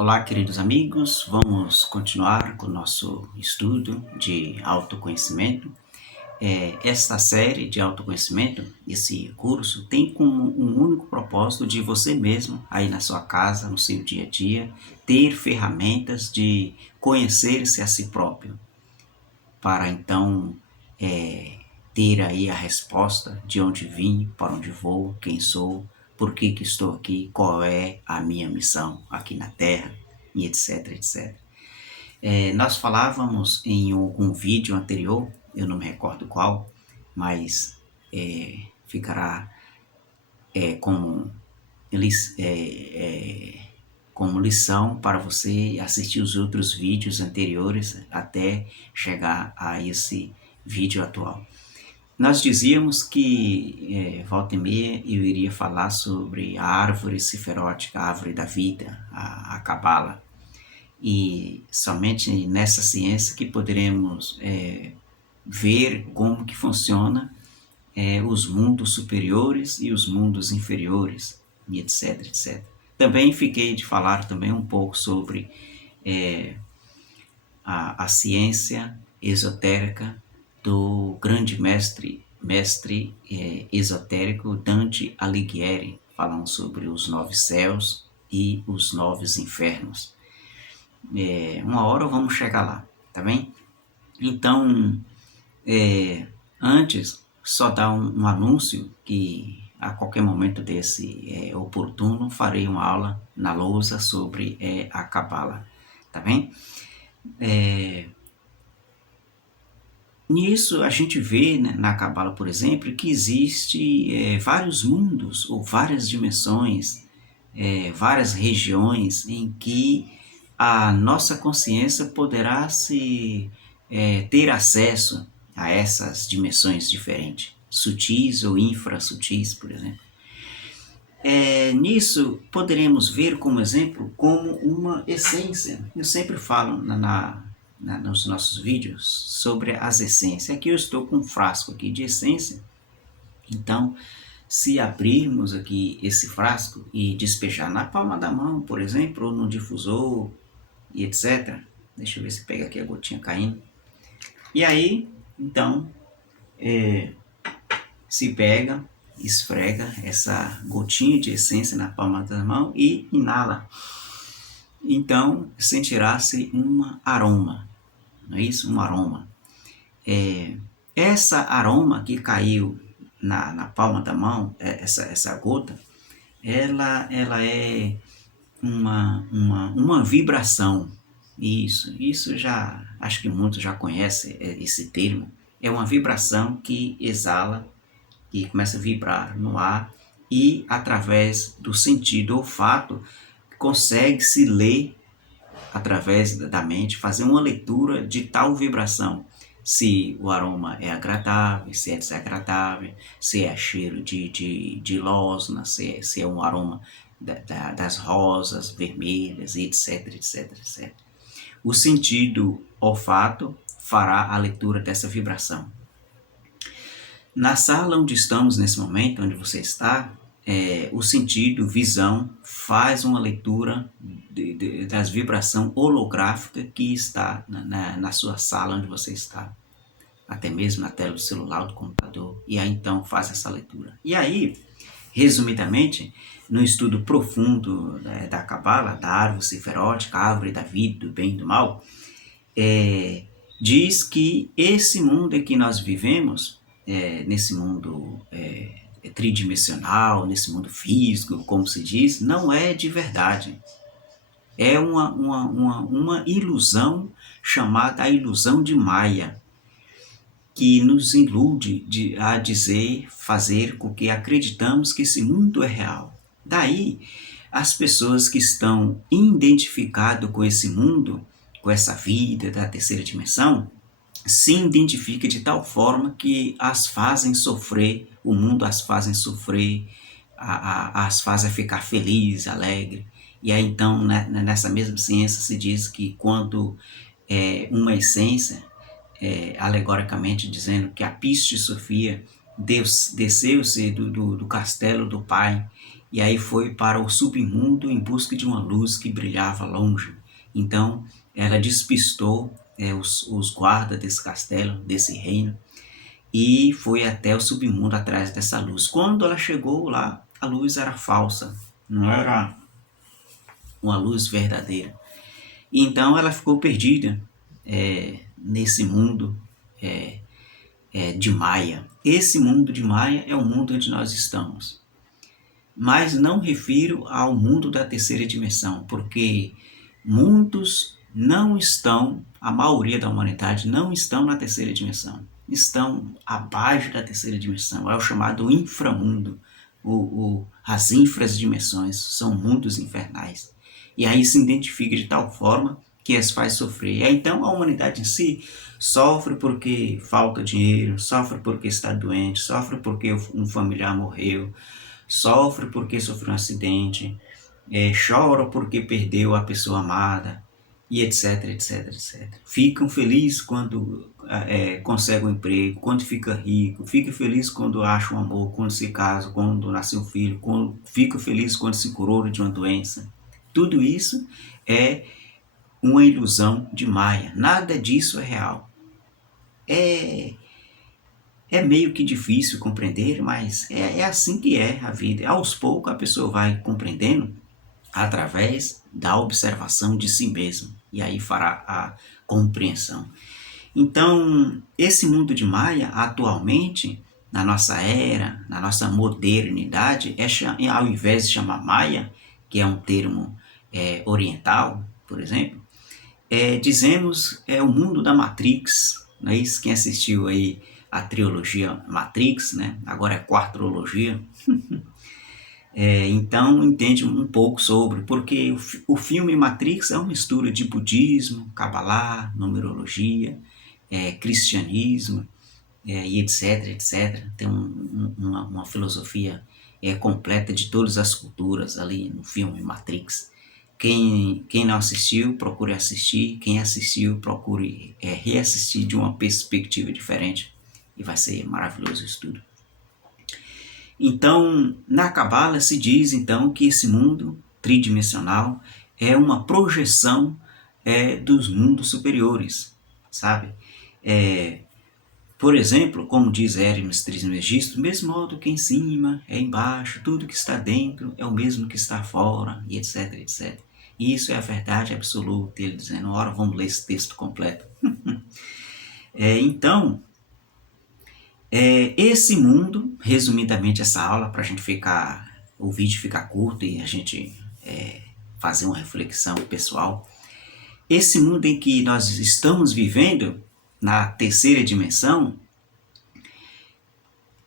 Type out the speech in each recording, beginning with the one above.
Olá, queridos amigos, vamos continuar com o nosso estudo de autoconhecimento. Esta série de autoconhecimento, esse curso, tem como um único propósito de você mesmo, aí na sua casa, no seu dia a dia, ter ferramentas de conhecer-se a si próprio, para então ter aí a resposta de onde vim, para onde vou, quem sou, por que estou aqui, qual é a minha missão aqui na Terra, e etc, etc. Nós falávamos em um vídeo anterior, eu não me recordo qual, mas ficará como, como lição para você assistir os outros vídeos anteriores até chegar a esse vídeo atual. Nós dizíamos que, volta e meia, eu iria falar sobre a árvore ciferótica, a árvore da vida, a Cabala. E somente nessa ciência que poderemos ver como que funciona os mundos superiores e os mundos inferiores, e etc, etc. Também fiquei de falar também um pouco sobre a ciência esotérica do grande mestre esotérico Dante Alighieri, falando sobre os 9 céus e os 9 infernos. Uma hora vamos chegar lá, tá bem? Então, antes, só dar um anúncio que a qualquer momento desse oportuno, farei uma aula na lousa sobre a Cabala, tá bem? Nisso a gente vê, né, na Cabala, por exemplo, que existe vários mundos ou várias dimensões, várias regiões em que a nossa consciência poderá ter acesso a essas dimensões diferentes, sutis ou infrasutis, por exemplo. Nisso poderemos ver como exemplo como uma essência. Eu sempre falo nos nossos vídeos sobre as essências. Aqui eu estou com um frasco aqui de essência. Então, se abrirmos aqui esse frasco e despejar na palma da mão, por exemplo, ou no difusor, e etc. Deixa eu ver se pega aqui a gotinha caindo. E aí, então, se pega, esfrega essa gotinha de essência na palma da mão e inala. Então, sentirá-se um aroma, não é isso? Um aroma. Essa aroma que caiu na palma da mão, essa gota, ela é uma vibração. Isso já, acho que muitos já conhecem esse termo. É uma vibração que exala, que começa a vibrar no ar e, através do sentido olfato, consegue-se ler através da mente, fazer uma leitura de tal vibração. Se o aroma é agradável, se é desagradável, se é cheiro de losna, se é um aroma das rosas vermelhas, etc, etc, etc. O sentido olfato fará a leitura dessa vibração. Na sala onde estamos nesse momento, onde você está, o sentido, visão, faz uma leitura das vibrações holográficas que está na sua sala onde você está. Até mesmo na tela do celular, do computador. E aí então faz essa leitura. E aí, resumidamente, no estudo profundo da Cabala, da árvore ciferótica, a árvore da vida, do bem e do mal, diz que esse mundo em que nós vivemos, nesse mundo tridimensional, nesse mundo físico, como se diz, não é de verdade. É uma ilusão chamada a ilusão de Maia, que nos ilude a dizer, fazer com que acreditamos que esse mundo é real. Daí, as pessoas que estão identificadas com esse mundo, com essa vida da terceira dimensão, se identificam de tal forma que as fazem sofrer, o mundo as fazem sofrer, as fazem ficar feliz, alegre. E aí então, nessa mesma ciência se diz que quando uma essência, alegoricamente dizendo que a Pistis Sophia desceu-se do castelo do pai e aí foi para o submundo em busca de uma luz que brilhava longe. Então ela despistou os guardas desse castelo, desse reino, e foi até o submundo atrás dessa luz. Quando ela chegou lá, a luz era falsa, não era uma luz verdadeira. E então ela ficou perdida nesse mundo de Maia. Esse mundo de Maia é o mundo onde nós estamos. Mas não refiro ao mundo da terceira dimensão, porque muitos não estão, a maioria da humanidade não estão na terceira dimensão. Estão abaixo da terceira dimensão, é o chamado inframundo. As infradimensões são mundos infernais. E aí se identifica de tal forma que as faz sofrer. E aí, então a humanidade em si sofre porque falta dinheiro, sofre porque está doente, sofre porque um familiar morreu, sofre porque sofreu um acidente, chora porque perdeu a pessoa amada, e etc, etc, etc. Ficam felizes quando conseguem um emprego, quando fica rico, fica feliz quando acha um amor, quando se casa, quando nasce um filho, fica feliz quando se curou de uma doença. Tudo isso é uma ilusão de Maia. Nada disso é real. É meio que difícil compreender, mas é assim que é a vida. Aos poucos a pessoa vai compreendendo através da observação de si mesmo. E aí fará a compreensão. Então, esse mundo de Maia, atualmente, na nossa era, na nossa modernidade, ao invés de chamar Maia, que é um termo oriental, por exemplo, dizemos o mundo da Matrix, não é isso? Quem assistiu aí a trilogia Matrix, né? Agora é a quartrologia, então entende um pouco sobre, porque o filme Matrix é uma mistura de budismo, cabalá, numerologia, cristianismo, e etc, etc. Tem uma filosofia completa de todas as culturas ali no filme Matrix. Quem não assistiu, procure assistir. Quem assistiu, procure reassistir de uma perspectiva diferente. E vai ser maravilhoso isso tudo. Então, na Cabala se diz então que esse mundo tridimensional é uma projeção dos mundos superiores, sabe? Por exemplo, como diz Hermes Trismegisto, do mesmo modo que em cima é embaixo, tudo que está dentro é o mesmo que está fora, e etc, etc. E isso é a verdade absoluta, ele dizendo, ora, vamos ler esse texto completo. Então, esse mundo, resumidamente essa aula, para a gente o vídeo ficar curto e a gente fazer uma reflexão pessoal, esse mundo em que nós estamos vivendo, na terceira dimensão,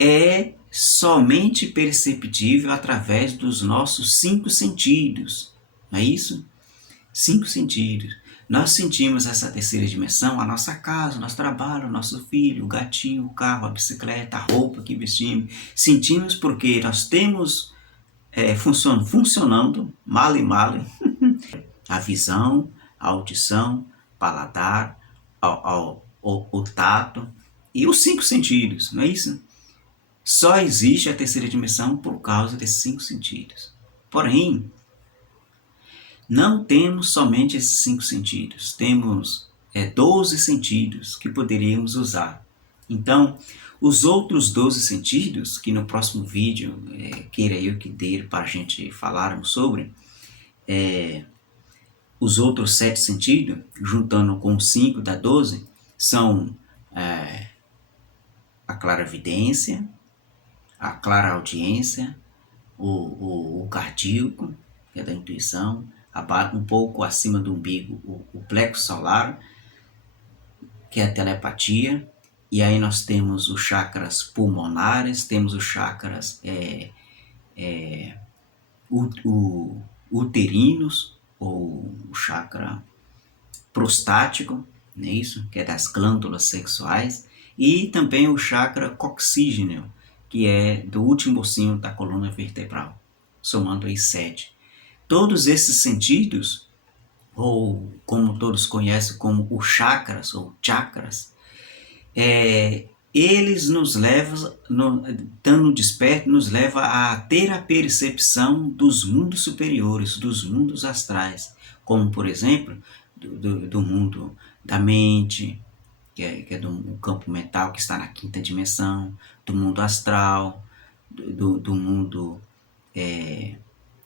é somente perceptível através dos nossos 5 sentidos, não é isso? 5 sentidos. Nós sentimos essa terceira dimensão, a nossa casa, o nosso trabalho, o nosso filho, o gatinho, o carro, a bicicleta, a roupa que vestimos. Sentimos porque nós temos funcionando, mal e mal, a visão, a audição, paladar, o tato e os 5 sentidos, não é isso? Só existe a terceira dimensão por causa desses 5 sentidos. Porém, não temos somente esses 5 sentidos, temos 12 sentidos que poderíamos usar. Então, os outros 12 sentidos, que no próximo vídeo queira eu que dê para a gente falarmos sobre, os outros 7 sentidos, juntando com 5 dá 12, são a clarividência, a clareaudiência, o cardíaco, que é da intuição, um pouco acima do umbigo, o plexo solar, que é a telepatia, e aí nós temos os chakras pulmonares, temos os chakras uterinos, ou o chakra prostático, não é isso? Que é das glândulas sexuais, e também o chakra coxígeno, que é do último ossinho da coluna vertebral, somando aí 7. Todos esses sentidos, ou como todos conhecem como os chakras, ou chakras, eles nos levam, estando desperto, nos leva a ter a percepção dos mundos superiores, dos mundos astrais, como por exemplo, do mundo da mente, que é do campo mental que está na quinta dimensão, do mundo astral, do mundo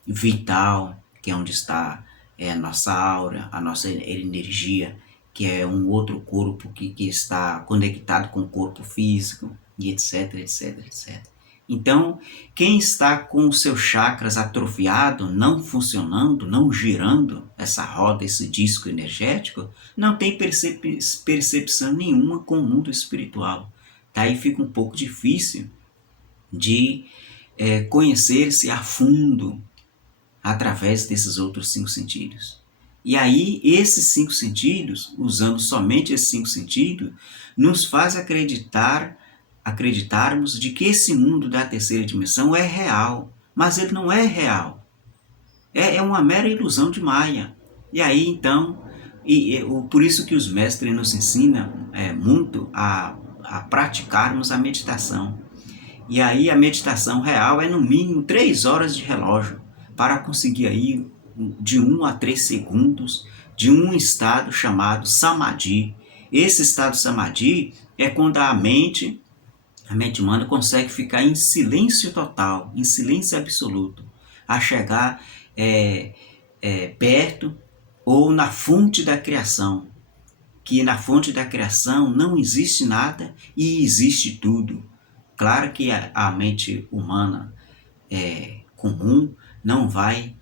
vital, que é onde está a nossa aura, a nossa energia, que é um outro corpo que está conectado com o corpo físico, e etc, etc, etc. Então, quem está com os seus chakras atrofiados, não funcionando, não girando essa roda, esse disco energético, não tem percepção nenhuma com o mundo espiritual. Daí fica um pouco difícil de conhecer-se a fundo através desses outros 5 sentidos. E aí, esses 5 sentidos, usando somente esses 5 sentidos, nos faz acreditarmos de que esse mundo da terceira dimensão é real, mas ele não é real. É uma mera ilusão de Maia. E aí, então, por isso que os mestres nos ensinam muito a praticarmos a meditação. E aí a meditação real é no mínimo 3 horas de relógio para conseguir aí de 1 a 3 segundos de um estado chamado Samadhi. Esse estado Samadhi é quando a mente humana consegue ficar em silêncio total, em silêncio absoluto, a chegar perto ou na fonte da criação, que na fonte da criação não existe nada e existe tudo. Claro que a mente humana comum não vai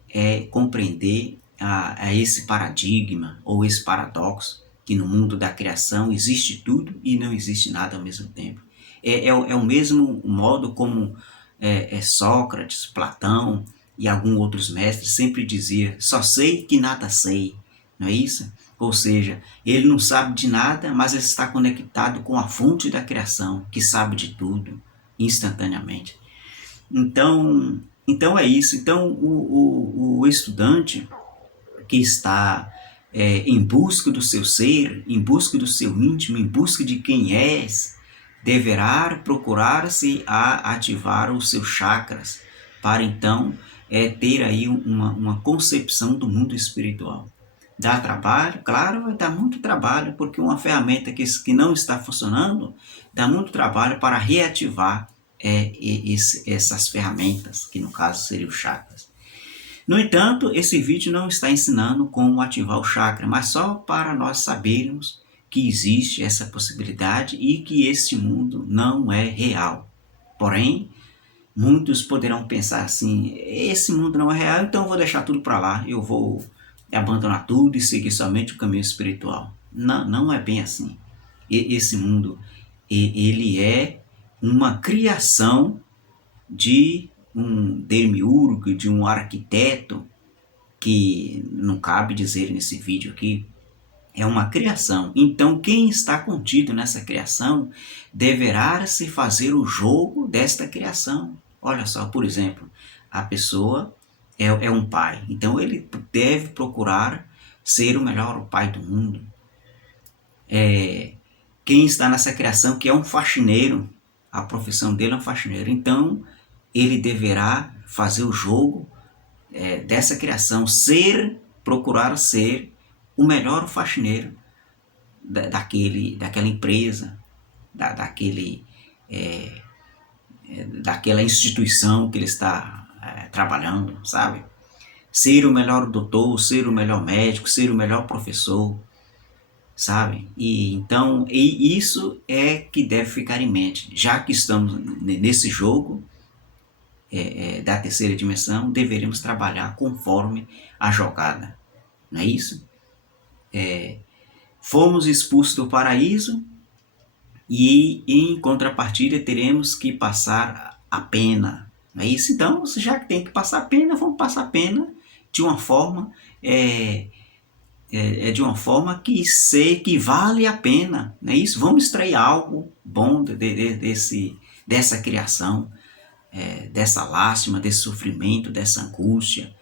compreender a esse paradigma ou esse paradoxo que no mundo da criação existe tudo e não existe nada ao mesmo tempo. É o mesmo modo como Sócrates, Platão e alguns outros mestres sempre diziam: só sei que nada sei, não é isso? Ou seja, ele não sabe de nada, mas ele está conectado com a fonte da criação, que sabe de tudo, instantaneamente. Então é isso. Então o estudante que está em busca do seu ser, em busca do seu íntimo, em busca de quem és, deverá procurar-se a ativar os seus chakras, para então ter aí uma concepção do mundo espiritual. Dá trabalho? Claro, vai dar muito trabalho, porque uma ferramenta que não está funcionando, dá muito trabalho para reativar essas ferramentas, que no caso seriam os chakras. No entanto, esse vídeo não está ensinando como ativar o chakra, mas só para nós sabermos que existe essa possibilidade e que este mundo não é real. Porém, muitos poderão pensar assim: esse mundo não é real, então eu vou deixar tudo para lá, eu vou abandonar tudo e seguir somente o caminho espiritual. Não, não é bem assim. Esse mundo, ele é uma criação de um demiurgo, de um arquiteto, que não cabe dizer nesse vídeo aqui, é uma criação. Então quem está contido nessa criação deverá se fazer o jogo desta criação. Olha só, por exemplo, a pessoa é um pai, então ele deve procurar ser o melhor pai do mundo. Quem está nessa criação que é um faxineiro, a profissão dele é um faxineiro, então ele deverá fazer o jogo dessa criação, procurar ser o melhor faxineiro daquela empresa, daquela instituição que ele está trabalhando, sabe? Ser o melhor doutor, ser o melhor médico, ser o melhor professor, sabe? Então isso é que deve ficar em mente. Já que estamos nesse jogo da terceira dimensão, deveremos trabalhar conforme a jogada, não é isso? Fomos expulsos do paraíso e em contrapartida teremos que passar a pena, não é isso? Então, já que tem que passar a pena, vamos passar a pena de uma forma que vale a pena, não é isso? Vamos extrair algo bom dessa criação, dessa lástima, desse sofrimento, dessa angústia,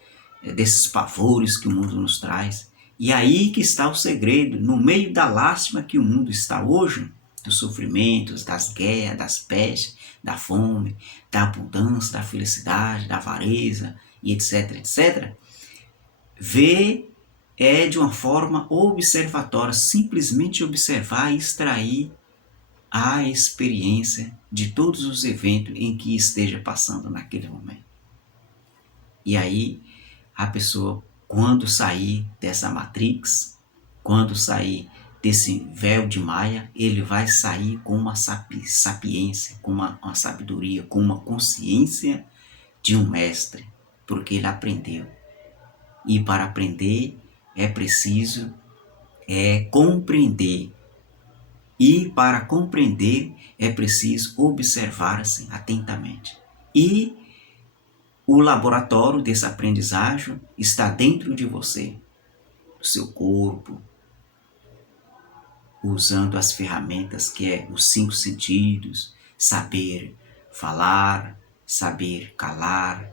desses pavores que o mundo nos traz. E aí que está o segredo: no meio da lástima que o mundo está hoje, dos sofrimentos, das guerras, das pestes, da fome, da abundância, da felicidade, da avareza, e etc, etc, ver de uma forma observatória, simplesmente observar e extrair a experiência de todos os eventos em que esteja passando naquele momento. E aí, a pessoa, quando sair dessa matrix, quando sair desse véu de Maia, ele vai sair com uma sapiência, com uma sabedoria, com uma consciência de um mestre, porque ele aprendeu. E para aprender é preciso compreender. E para compreender é preciso observar-se atentamente. E o laboratório desse aprendizagem está dentro de você, do seu corpo, usando as ferramentas que é os 5 sentidos, saber falar, saber calar,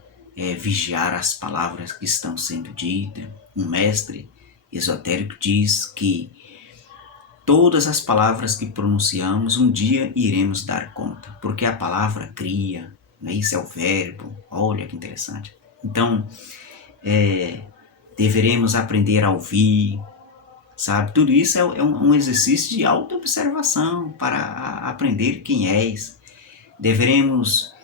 vigiar as palavras que estão sendo ditas. Um mestre esotérico diz que todas as palavras que pronunciamos um dia iremos dar conta, porque a palavra cria, né? Isso é o verbo, olha que interessante. Então, deveremos aprender a ouvir, sabe? Tudo isso é um exercício de autoobservação para aprender quem és. Deveremos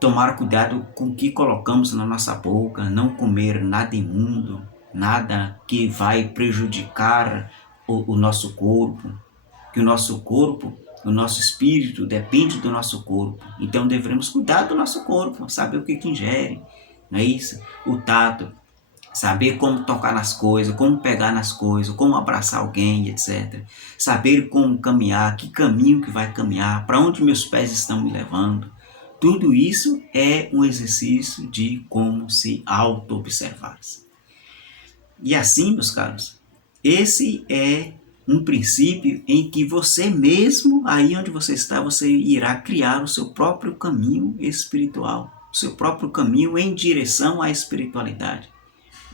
tomar cuidado com o que colocamos na nossa boca, não comer nada imundo, nada que vai prejudicar o nosso corpo, que o nosso corpo, o nosso espírito depende do nosso corpo. Então devemos cuidar do nosso corpo, saber o que ingere, não é isso? O tato, saber como tocar nas coisas, como pegar nas coisas, como abraçar alguém, etc. Saber como caminhar, que caminho que vai caminhar, para onde meus pés estão me levando. Tudo isso é um exercício de como se auto-observar-se. E assim, meus caros, esse é um princípio em que você mesmo, aí onde você está, você irá criar o seu próprio caminho espiritual, o seu próprio caminho em direção à espiritualidade.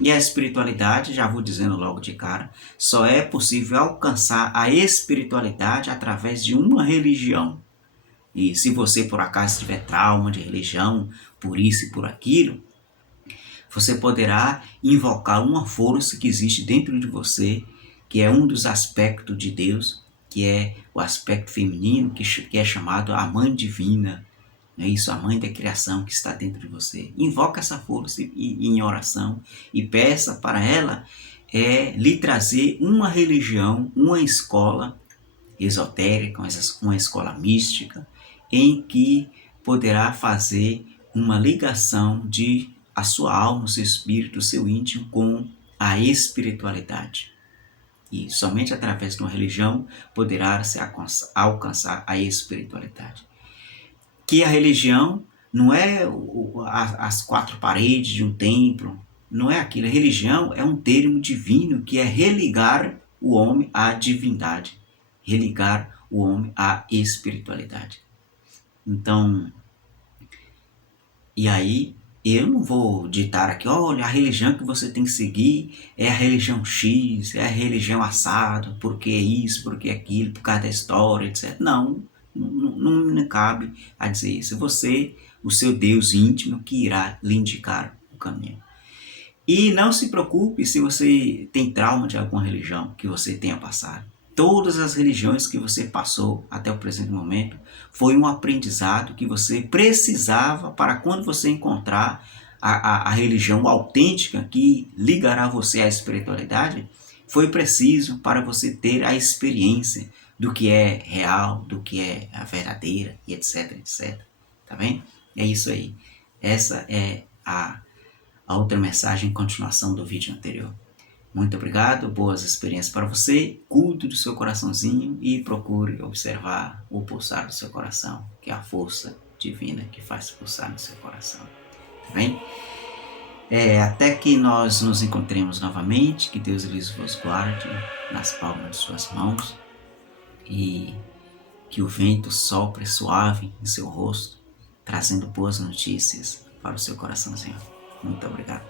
E a espiritualidade, já vou dizendo logo de cara, só é possível alcançar a espiritualidade através de uma religião. E se você por acaso tiver trauma de religião, por isso e por aquilo, você poderá invocar uma força que existe dentro de você, que é um dos aspectos de Deus, que é o aspecto feminino, que é chamado a Mãe Divina. É isso, a Mãe da Criação que está dentro de você. Invoca essa força em oração e peça para ela lhe trazer uma religião, uma escola esotérica, uma escola mística, em que poderá fazer uma ligação de a sua alma, o seu espírito, o seu íntimo com a espiritualidade. E somente através de uma religião poderá se alcançar a espiritualidade. Que a religião não é as 4 paredes de um templo, não é aquilo. A religião é um termo divino que é religar o homem à divindade, religar o homem à espiritualidade. Então, e aí eu não vou ditar aqui, olha, a religião que você tem que seguir é a religião X, é a religião assado, porque isso, porque aquilo, por causa da história, etc. Não me cabe a dizer isso. Você, o seu Deus íntimo, que irá lhe indicar o caminho. E não se preocupe se você tem trauma de alguma religião que você tenha passado. Todas as religiões que você passou até o presente momento foi um aprendizado que você precisava para quando você encontrar a religião autêntica que ligará você à espiritualidade, foi preciso para você ter a experiência do que é real, do que é a verdadeira, e etc, etc. Tá bem? É isso aí. Essa é a outra mensagem em continuação do vídeo anterior. Muito obrigado, boas experiências para você, cuide do seu coraçãozinho e procure observar o pulsar do seu coração, que é a força divina que faz pulsar no seu coração. Tá bem? Até que nós nos encontremos novamente, que Deus lhes vos guarde nas palmas de suas mãos e que o vento sopre suave em seu rosto, trazendo boas notícias para o seu coraçãozinho. Muito obrigado.